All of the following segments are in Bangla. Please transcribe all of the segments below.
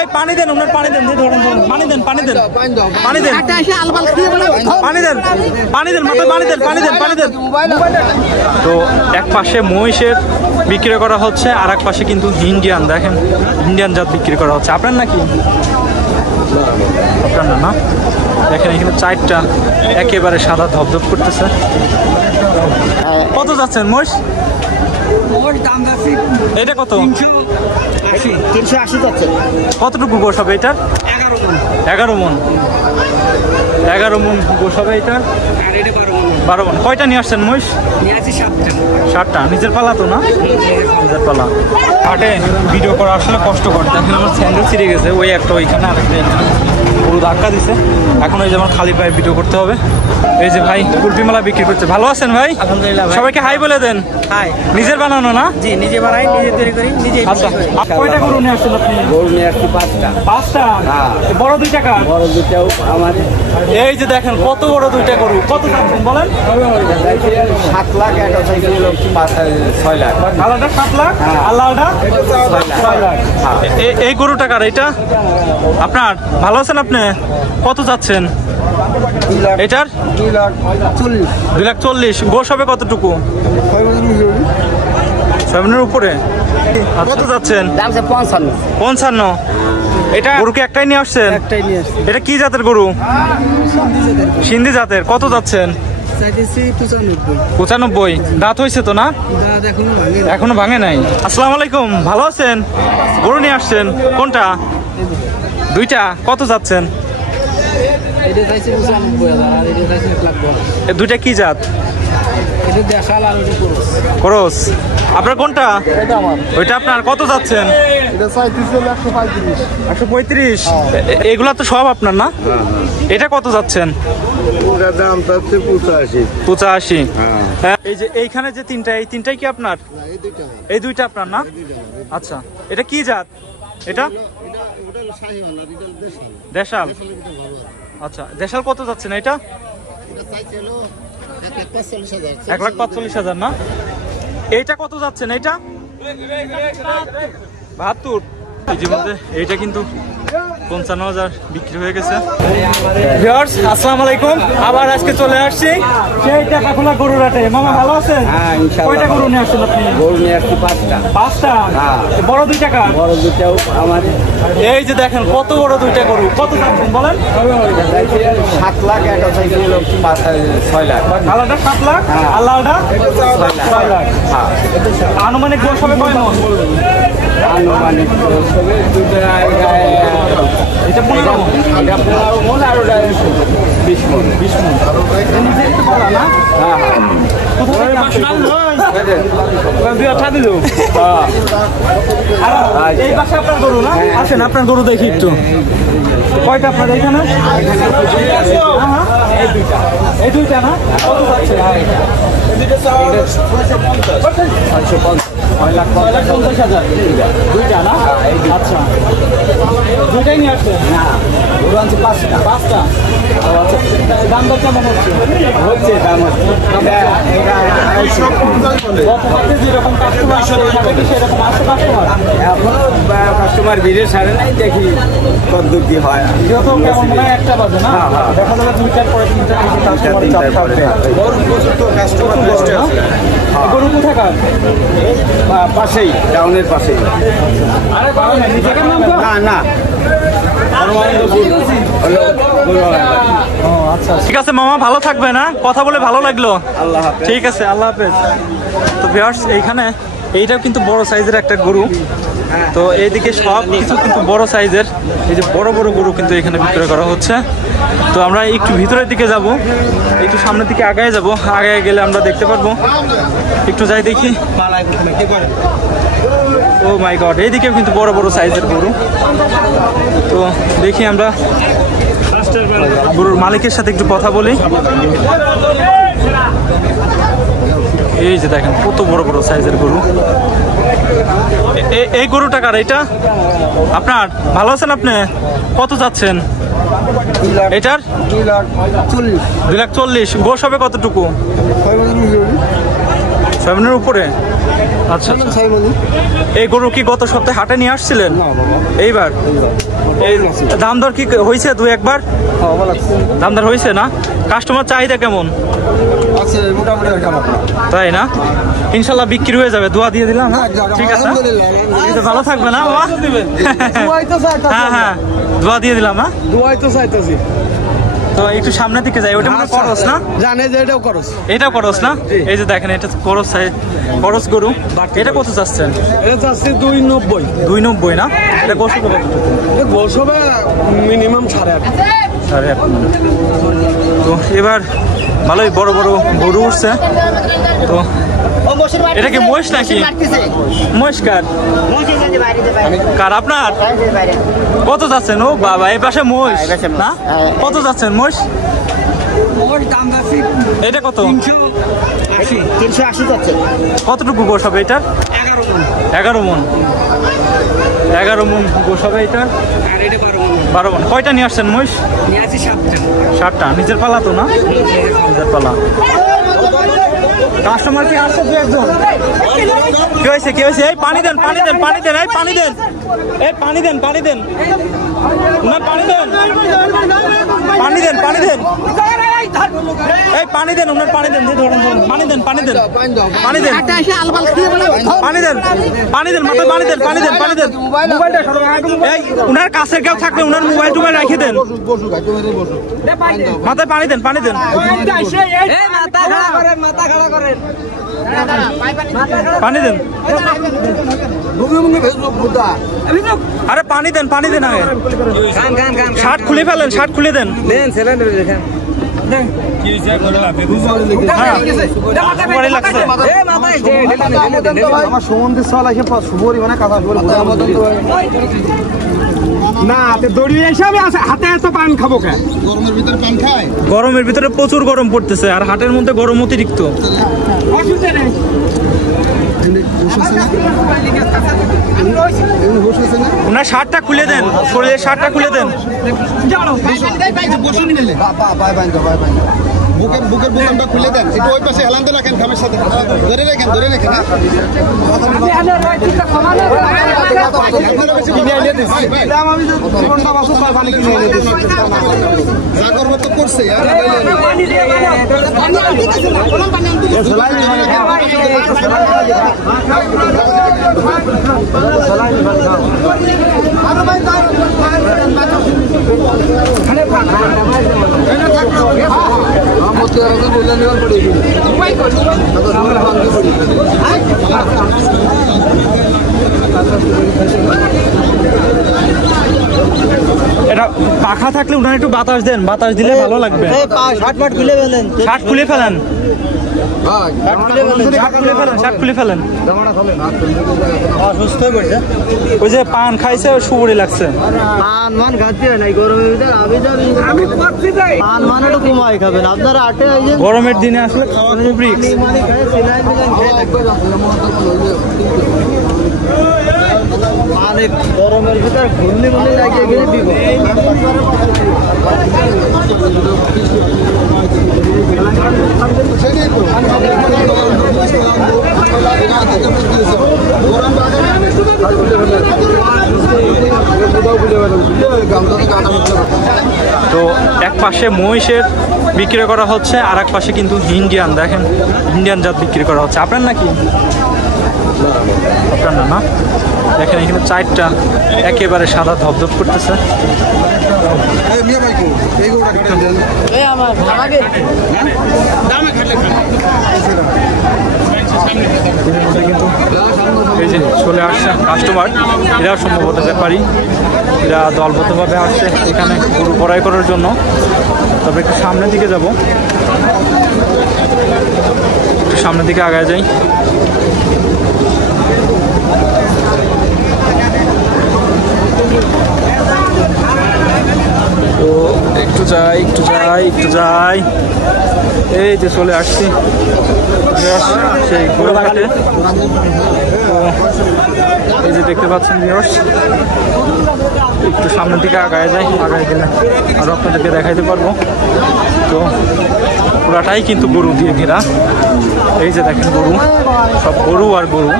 এই পানি দেন, ওনার পানি দেন, পানি দেন, পানি দেন, পানি দেন, পানি দেন, পানি দেন, মাথায় পানি দেন, পানি দেন, পানি দেন। তো এক পাশে মহিষের বিক্রি করা হচ্ছে, আর এক পাশে কিন্তু ইন্ডিয়ান, দেখেন ইন্ডিয়ান জাত বিক্রি করা হচ্ছে। আপনার নাকি? আপনার না, না? দেখেন এখানে 4টা একেবারে সাদা ধপধপ করতেছে। কত যাচ্ছেন মহিষ? এটা কত? 380 যাচ্ছে। কতটুকু গোশ হবে এটার? 11 মন। 11 মন গোশ হবে এটা। 12 মন। কয়টা নিয়ে আসছেন মহিষ? 7টা। নিজের পালা তো না? নিজের পালা। হাটে ভিডিও করা আসলে কষ্টকর। দেখেন আমার স্যান্ডেল ছিঁড়ে গেছে, ওই একটা ওইখানে, আরেকটা পুরো ধাক্কা দিছে। এখন ওই যে আমার খালি পায়ে ভিডিও করতে হবে। এই যে ভাই কুলফি মালা বিক্রি করছে। ভালো আছেন ভাই? আলহামদুলিল্লাহ। সবাইকে হাই বলে দেন। হাই। নিজের বানানো না? জি, নিজে বানাই, নিজে তৈরি করি, নিজে। আচ্ছা, কয়টা গরু নিয়ে আসছেন আপনি? গরু নিয়ে আসছি 5টা। 5টা? বড় 2 টাকা? বড় দুটাও আমার। এই যে দেখেন কত বড় 2টা গরু। কত চাচ্ছেন বলেন? 7 লাখ, একটা সাইকেল 6 লাখ। আলাদা 7 লাখ, আলাদা 6 লাখ। এই গরুটা কার এটা? আপনার? ভালো আছেন আপনি? কত যাচ্ছেন এটার? 2,40,000। গোশ হবে কতটুকু? 7-এর উপরে। কত যাচ্ছেন? 55। এটা গরুকে একটাই নিয়ে আসছেন? একটাই নিয়ে আসছি। এটা কি জাতের গরু? সিন্ধি জাতের। কত যাচ্ছেন? 95। দাঁত হয়েছে তো না? এখনো ভাঙে নাই। আসসালামু আলাইকুম, ভালো আছেন? গরু নিয়ে আসছেন কোনটা? 2টা। কত যাচ্ছেন? 2টা কি জাত? খরচ। আপনার কোনটা? ওইটা আপনার। কত যাচ্ছেন? 135। এগুলা তো সব আপনার না? এটা কত যাচ্ছেন? 85। এই যে এইখানে যে 3টা, এই 3টাই কি আপনার? এই 2টা আপনার না? আচ্ছা, এটা কি জাত? এটা দেশাল। আচ্ছা, দেশাল কত যাচ্ছেন এটা? 1,45,000 না? এইটা কত যাচ্ছেন? এইটা 72। ইতিমধ্যে এইটা কিন্তু 55,000 বিক্রি হয়ে গেছে। ভিউয়ার্স আসসালামু আলাইকুম, আবার আজকে চলে আসছি সেই টাকাখোলা গরুর হাটে। মামা ভালো আছেন? হ্যাঁ ইনশাআল্লাহ। কয়টা গরু নিয়ে আসছেন আপনি? গরু নিয়ে আসছি 5টা। 5টা? বড় 2 টাকা? বড় দুটাও আমার। এই যে দেখেন কত বড় 2টা গরু। কত যাচ্ছেন বলেন? 7 লাখ, একটা সাইকেল 6 লাখ। আলাদা 7 লাখ, আলাদা 6 লাখ। আনুমানিক গোশ হবে কয় মন? আনুমানিক সবে এটা 15 মন। এটা 15 মন, আর ওটা 20 মন। 20 মন। নিজের তো পালা না? হ্যাঁ হ্যাঁ। এই পাশে আপনার গরু না? আসেন আপনার গরু দেখি একটু। কয়টা আপনার এখানে? এই 2টা না? কত যাচ্ছে? 6,50,000। 2টা না? আচ্ছা, 2টাই নিয়ে আসছে? না, গরু আনছি 5টা। 5টা? আচ্ছা, দাম দর কেমন হচ্ছে? হচ্ছে দাম হচ্ছে। যেরকম কাস্টমার সেরকম আসছে কাস্টমার? এখনো কাস্টমার ভিড়ে ছাড়ে নাই, দেখি কতদূর কি হয়। যেহেতু কেমন মনে হয় 1টা বাজে না? দেখা যাবে 2টার পরে 3টার দিকে কাস্টমার চাপ থাকবে। গরু কোথাকার? পাশেই, টাউনের পাশেই। না না, আচ্ছা ঠিক আছে মামা, ভালো থাকবে না? কথা বলে ভালো লাগলো। আল্লাহ হাফেজ। ঠিক আছে, আল্লাহ হাফেজ। তো ভিউয়ার্স এইখানে এইটাও কিন্তু বড় সাইজের একটা গরু। তো এইদিকে সব কিছু কিন্তু বড় সাইজের, এই যে বড় বড় গরু কিন্তু এখানে বিক্রয় করা হচ্ছে। তো আমরা একটু ভিতরের দিকে যাব, একটু সামনের দিকে আগায় যাব, আগায় গেলে আমরা দেখতে পারবো। একটু যাই দেখি। ও মাই গড, এইদিকেও কিন্তু বড় বড় সাইজের গরু। তো দেখি আমরা গরুর মালিকের সাথে একটু কথা বলি। এই যে দেখেন কত বড় বড় সাইজের গরু। এই গরুটা কার? এটা আপনার? ভালো আছেন আপনি? কত যাচ্ছেন এটার? 2,40,000। গোশ হবে কতটুকু? 7-এর উপরে। আচ্ছা এই গরু কি গত সপ্তাহে হাটে নিয়ে আসছিলেন? এইবার এই দাম দর কি হয়েছে দুই একবার? দাম দর হয়েছে না? কাস্টমার চাহিদা কেমন? তাই না? ইনশাল্লাহ বিক্রি হয়ে যাবে, দোয়া দিয়ে দিলাম। ঠিক আছে, ভালো থাকবে না? হ্যাঁ হ্যাঁ, দোয়া দিয়ে দিলাম। হ্যাঁ, তো একটু সামনের দিকে যাই। ওটা মানে করস না? জানে যে এটাও করস, এটাও করস না? এই যে দেখেন, এটা করস, করস গরু। এটা কত চাচ্ছেন? এটা চাচ্ছি 290। 290 না? এটা গোশত কত? গোশত মিনিমাম 8.5। তো এবার ভালোই বড় বড় গরু উঠছে। তো এটা কি মহিষ নাকি? মহিষ কার? কার আপনার? কত যাচ্ছেন? ও বাবা, এই পাশে মহিষ না? কত যাচ্ছেন মহিষ? এটা কত? 380 যাচ্ছে। কতটুকু গোশ হবে এটার? 11 মন। 11 মন গোশ হবে এটার। 12 মন। কয়টা নিয়ে আসছেন মহিষ? 7টা। নিজের পালা তো না? নিজের পালা। কাস্টমার কি আসছে দু একজন? কি হয়েছে? কি হয়েছে? এই পানি দেন, পানি দেন, পানি দেন, এই পানি দেন, এই পানি দেন, পানি দেন, উনার পানি দেন, পানি দেন, পানি দেন, এই পানি দেন, উনার পানি দেন, পানি দেন, পানি দেন, পানি দেন, পানি দেন, পানি দেন, মাথায় পানি দেন, পানি দেন, পানি দেন। এই উনার কাছে কেউ থাকলে উনার মোবাইল টোবাইল রেখে দেন, মাথায় পানি দেন, পানি দেন। পানি দেন, আরে পানি দেন, পানি দেন। আগে শার্ট খুলে ফেলেন, শার্ট খুলে দেন। গরমের ভিতরে প্রচুর গরম পড়তেছে, আর হাটের মধ্যে গরম অতিরিক্ত। ওনার শার্টটা খুলে দেন, শরীরের শার্টটা খুলে দেন। বুকের বোতামটা খুলে দেন, একটু ওই পাশে হেলানতে রাখেন, খামের সাথে ধরে রাখেন, ধরে রাখেন। যা করবো তো করছে। এটা পাখা থাকলে উনার একটু বাতাস দেন, বাতাস দিলে ভালো লাগবে। শার্ট খুলে ফেলেন, শার্ট খুলে ফেলেন, শার্ট খুলে ফেলেন। অসুস্থ হয়ে পড়ছে, ওই যে পান খাইছে, সুবরি লাগছে। পান মান খাতে নাই গরমের ভিতরে। পান মান একটু কমাই খাবেন আপনারা। আটে গরমের দিনে আসলে খাওয়া খুব রিস্ক। মানে গরমের ভিতরে ঘুরলি মনে লাগিয়ে গেলে বিপদ। তো এক পাশে মহিষের বিক্রি করা হচ্ছে, আর এক পাশে কিন্তু ইন্ডিয়ান, দেখেন ইন্ডিয়ান জাত বিক্রি করা হচ্ছে। আপনার নাকি? আপনার না? না, দেখেন এখানে 4টা একেবারে সাদা ধপধপ করতেছে। এই যে চলে আসছে কাস্টমার, এরা সম্ভবত ব্যাপারী, এরা দলবদ্ধভাবে আসছে এখানে গরু ক্রয় করার জন্য। তবে একটু সামনের দিকে যাব, একটু সামনের দিকে আগায় যাই। তো একটু যাই, একটু যাই, একটু যাই। এই যে চলে আসছি সেই গোড়াঘাটে। তো এই যে দেখতে পাচ্ছেন ভিউয়ার্স, একটু সামনের দিকে আগায় যাই, আগায় গেলে আরও আপনাদেরকে দেখাইতে পারবো। তো পুরাটাই কিন্তু গরু দিয়ে ঘেরা। এই যে দেখেন গরু, সব গরু আর গরু।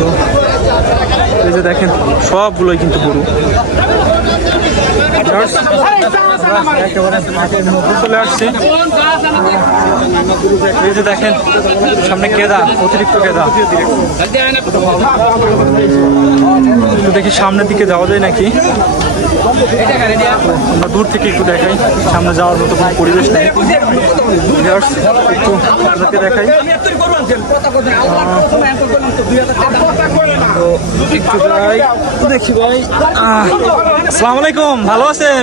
তো এই যে দেখেন সবগুলোই কিন্তু গরু। একেবারে মাঠের মধ্যে চলে আসছে। এই যে দেখেন সামনে কেদা, অতিরিক্ত কেদা। একটু দেখি সামনের দিকে যাওয়া যায় নাকি। আমরা দূর থেকে একটু দেখাই, সামনে যাওয়ার মতো কোনো পরিবেশ নেই। একটু আপনাদেরকে দেখাই। তো একটু যাই, দেখি ভাই। আসসালামু আলাইকুম, ভালো আছেন?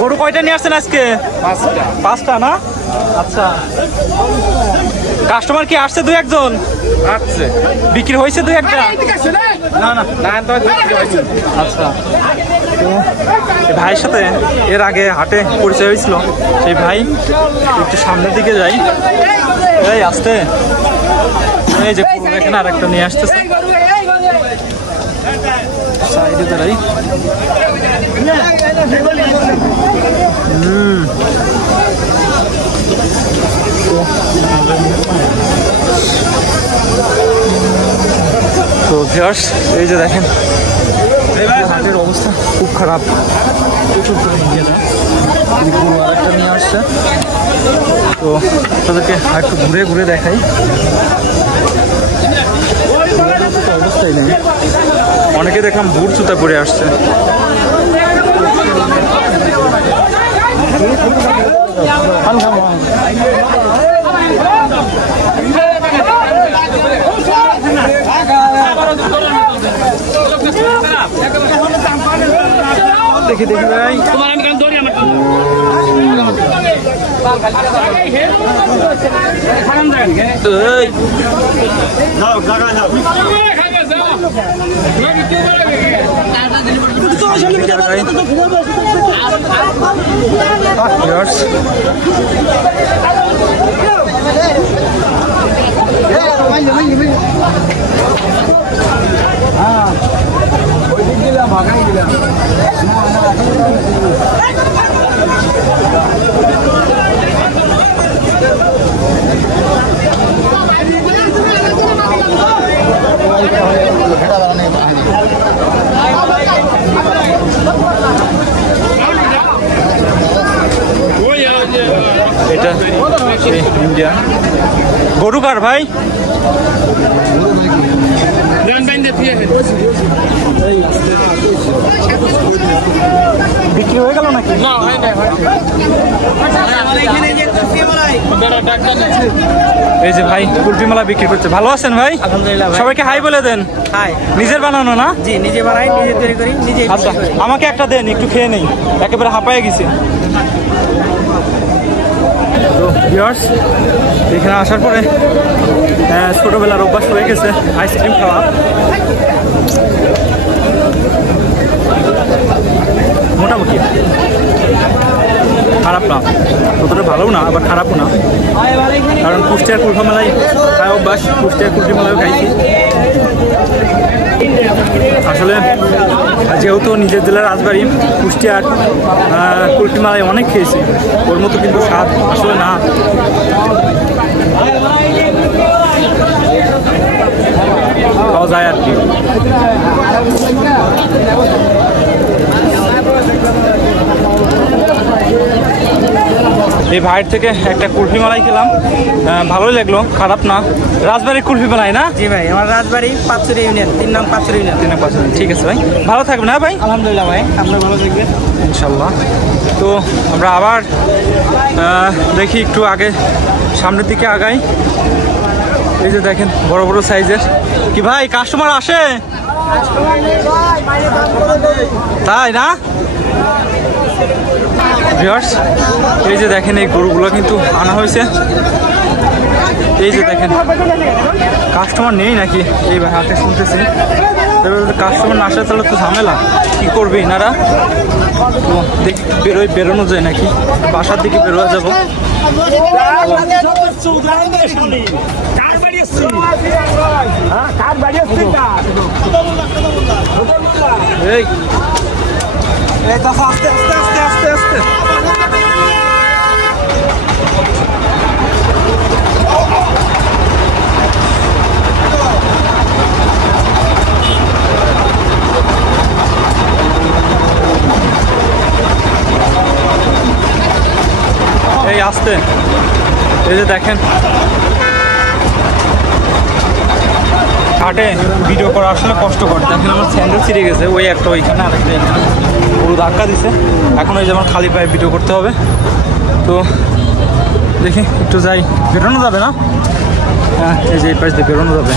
গরু কয়টা নিয়ে আসছেন আজকে? 5টা না? আচ্ছা, কাস্টমার কি আসছে? 2-1 আসছে। বিক্রি হয়েছে 2-1টা? না না না, আচ্ছা। তো ভাইয়ের সাথে এর আগে হাটে পরিচয় হয়েছিল, সেই ভাই। একটু সামনের দিকে যাই, এই আসতে। এই যে এখানে আর একটা নিয়ে আসতেছে, সাইডে দাঁড়াই। তো ভিউয়ার্স, এই যে দেখেন হাটের অবস্থা খুব খারাপ, প্রচুর আরেকটা নিয়ে আসছে। তো তাদেরকে একটু ঘুরে ঘুরে দেখাই। অবস্থাই নেই, অনেকে দেখলাম বুট জুতা পরে আসছে। দেখি দেখি ভাই, এটা ইন্ডিয়া গরু কার ভাই? বিক্রি হয়ে গেল নাকি? এই যে ভাই কুলফি মালা বিক্রি করছে। ভালো আছেন ভাই? আলহামদুলিল্লাহ। সবাইকে হাই বলে দেন। হাই। নিজের বানানো না? জি, নিজে বানাই, নিজে তৈরি করি, নিজে। আচ্ছা, আমাকে একটা দেন, একটু খেয়ে নেই, একেবারে হাঁপায়ে গেছে। তো ভিউয়ার্স, এখানে আসার পরে ছোটবেলার অভ্যাস হয়ে গেছে আইসক্রিম খাওয়া। মোটামুটি খারাপ না, ততটা ভালোও না আবার খারাপও না, কারণ কুষ্টিয়ার কুলফি মেলায় খায় অভ্যাস, কুষ্টিয়ার কুলফি মেলায়ও খাইছি। আসলে যেহেতু নিজের জেলার রাজবাড়ি, কুষ্টিয়ার কুলফি মেলায় অনেক খেয়েছি, ওর মতো কিন্তু স্বাদ আসলে না। খাওয়া যায় আর কি। এই ভাইয়ের থেকে একটা কুলফি মালাই খেলাম, ভালোই লাগলো, খারাপ না। রাজবাড়ির কুলফি মালাই না? জি ভাই, আমার রাজবাড়ি পাঁচুরি ইউনিয়ন, 3 নং পাঁচুরি ইউনিয়ন। 3 নং পাঁচুরি। ঠিক আছে ভাই, ভালো থাকবেন। হ্যাঁ ভাই, আলহামদুলিল্লাহ ভাই, আপনার ভালো থাকবেন ইনশাল্লাহ। তো আমরা আবার দেখি একটু আগে সামনের দিকে আগাই। এই যে দেখেন বড় বড় সাইজের। কি ভাই কাস্টমার আসে? তাই না? ভিউয়ার্স, এই যে দেখেন এই গরুগুলো কিন্তু আনা হয়েছে। এই যে দেখেন কাস্টমার নেই নাকি এই ভাই হাতে শুনতেছি। কাস্টমার না আসলে তাহলে তো ঝামেলা, কি করবে এনারা? তো বেরোনো যায় নাকি, বাসার দিকে বেরোয়া যাবো। এই আস্তে আস্তে আস্তে আস্তে আস্তে আস্তে। এই যে দেখেন হাটে ভিডিও করা আসলে কষ্টকর। দেখেন আমার স্যান্ডেল ছিঁড়ে গেছে, ওই একটা ওইখানে আরেকটা এখানে পুরো ধাক্কা দিছে। এখন ওই যেমন খালি পায়ে ভিডিও করতে হবে। তো দেখি একটু যাই, বেরোনো যাবে না? হ্যাঁ এই যে এই পাশ দিয়ে বেরোনো যাবে।